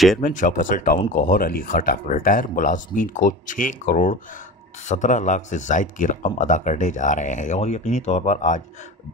Chairman Shah Faisal town Gauhar Ali खटक retire मुलाजमीन को 6 करोड़ 17 लाख से जायद की रकम अदा करने जा रहे हैं और यकीनी तौर पर आज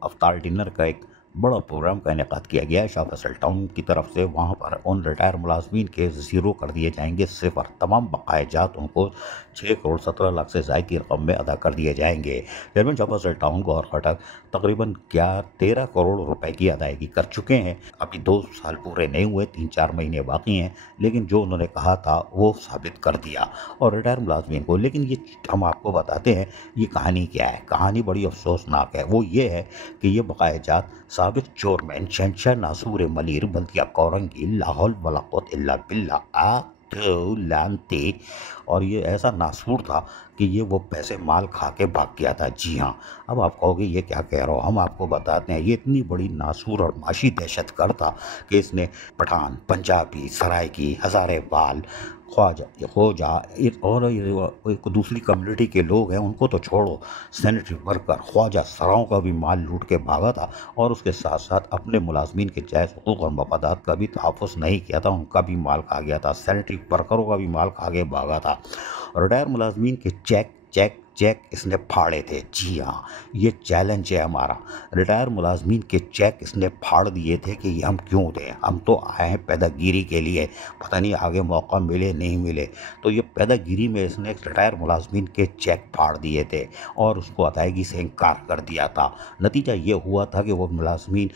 अफ्तार डिनर का एक बड़ा प्रोग्राम का इनेकाद किया गया है शाह फैसल टाउन की तरफ से। वहां पर उन रिटायर मुलाजमीन के ज़ीरो कर दिए जाएंगे सिफर, तमाम बकायाजात उनको 6 करोड़ 17 लाख से जायद की रकम में अदा कर दिए जाएंगे। चेयरमैन शाह फैसल टाउन गौहर खटक तकरीबन 13 करोड़ रुपए की अदायगी कर चुके हैं। अभी 2 साल पूरे नहीं हुए, 3-4 महीने बाकी हैं, लेकिन जो उन्होंने कहा था वो साबित कर दिया और रिटायर मुलाजमीन को। लेकिन ये हम आपको बताते हैं ये कहानी क्या है। कहानी बड़ी अफसोसनाक है। वो ये है कि ये बकायाजात साबिक चेयरमैन शहंशाह नासूर मलिर बल्दिया कोरंगी लाहौल वला कुव्वत इल्ला बिल्लाह लानते, और ये ऐसा नासूर था कि ये वो पैसे माल खा के भाग गया था। जी हाँ, अब आप कहोगे ये क्या कह रहा हो, हम आपको बताते हैं। ये इतनी बड़ी नासूर और माशी दहशत गर्द था कि इसने पठान, पंजाबी, सराइकी, हज़ारे बाल, खोजा और एक दूसरी कम्युनिटी के लोग हैं उनको तो छोड़ो, सैनिटरी वर्कर, ख्वाजा सराओं का भी माल लूट के भागा था और उसके साथ साथ अपने मुलाजमीन के जायज़ हुकूक और मफादात का भी तहफ़्फ़ुज़ नहीं किया था, उनका भी माल खा गया था, सैनिटरी वर्करों का भी माल खा के भागा था। रिटायर मुलाजमीन के चेक इसने फाड़े थे। जी हाँ, ये चैलेंज है हमारा। रिटायर मुलाजमीन के चेक इसने फाड़ दिए थे कि ये हम क्यों दें, हम तो आए हैं पैदागिरी के लिए, पता नहीं आगे मौका मिले नहीं मिले। तो ये पैदागिरी में इसने रिटायर मुलाजमीन के चेक फाड़ दिए थे और उसको अदायगी से इनकार कर दिया था। नतीजा ये हुआ था कि वो मुलाजमीन,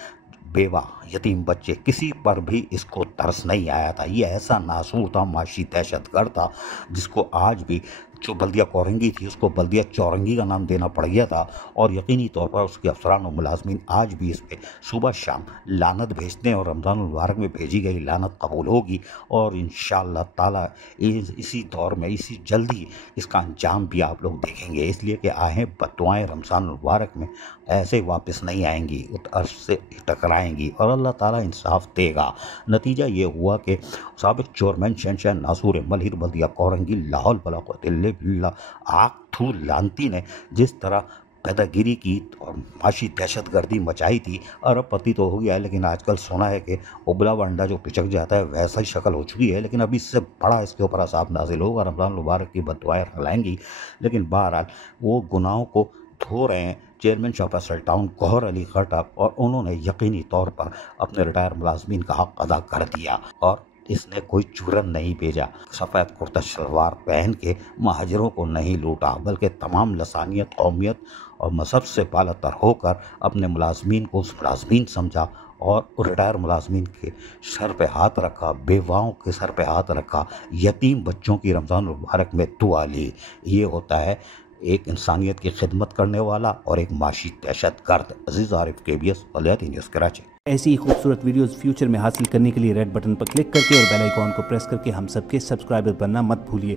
बेवा, यतीम बच्चे, किसी पर भी इसको तरस नहीं आया था। ये ऐसा नासूर था, माशी दहशतगर्द था, जिसको आज भी जो बल्दिया कोरंगी थी उसको बल्दिया चौरंगी का नाम देना पड़ गया था। और यकीनी तौर पर उसके अफसरान और मुलाजमीन आज भी इस पर सुबह शाम लानत भेजते हैं और रमज़ान मुबारक में भेजी गई लानत कबूल होगी और इंशाअल्लाह ताला इसी दौर में, इसी जल्दी इसका अंजाम भी आप लोग देखेंगे। इसलिए कि आए बददुआएं रमज़ान मुबारक में ऐसे वापस नहीं आएंगी, अर्श से टकराएंगी और अल्लाह ताला इंसाफ देगा। नतीजा ये हुआ कि साबिक चेयरमैन शहंशाह नासूर मलिर बल्दिया कोरंगी लाहौल वला कुव्वत इल्ला बिल्लाह आग थू लानती ने जिस तरह पैदागिरी की और माशी दहशतगर्दी मचाई थी, अरबपति तो हो गया है, लेकिन आजकल सुना है कि उबला हुआ अंडा जो पिचक जाता है वैसा ही शक्ल हो चुकी है। लेकिन अभी इससे बड़ा इसके ऊपर अज़ाब नाजिल होगा, रमज़ान मुबारक की बददुआएं रंगलाएंगी। लेकिन बहरहाल वो गुनाहों को धो रहे हैं चेयरमैन शाह फैसल टाउन गौहर अली खटक और उन्होंने यकीनी तौर पर अपने रिटायर मुलाजमीन का हक अदा कर दिया और इसने कोई चूरन नहीं भेजा। सफ़ेद कुर्ता शलवार पहन के महाजरों को नहीं लूटा, बल्कि तमाम लसानियत, कौमियत और मजहब से बालातर होकर अपने मुलाजमीन को मुलाजमीन समझा और रिटायर मुलाजमीन के सर पे हाथ रखा, बेवाओं के सर पे हाथ रखा, यतीम बच्चों की रमज़ान मुबारक में दुआ ली। ये होता है एक इंसानियत की खिदमत करने वाला और एक माशी दहशतगर्द। अजीज़ आरिफ KBS वलायती न्यूज़ कराची। ऐसी ही खूबसूरत वीडियोस फ्यूचर में हासिल करने के लिए रेड बटन पर क्लिक करके और बेल आइकॉन को प्रेस करके हम सबके सब्सक्राइबर बनना मत भूलिए।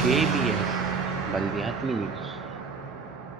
KBS बल्दियाती न्यूज़।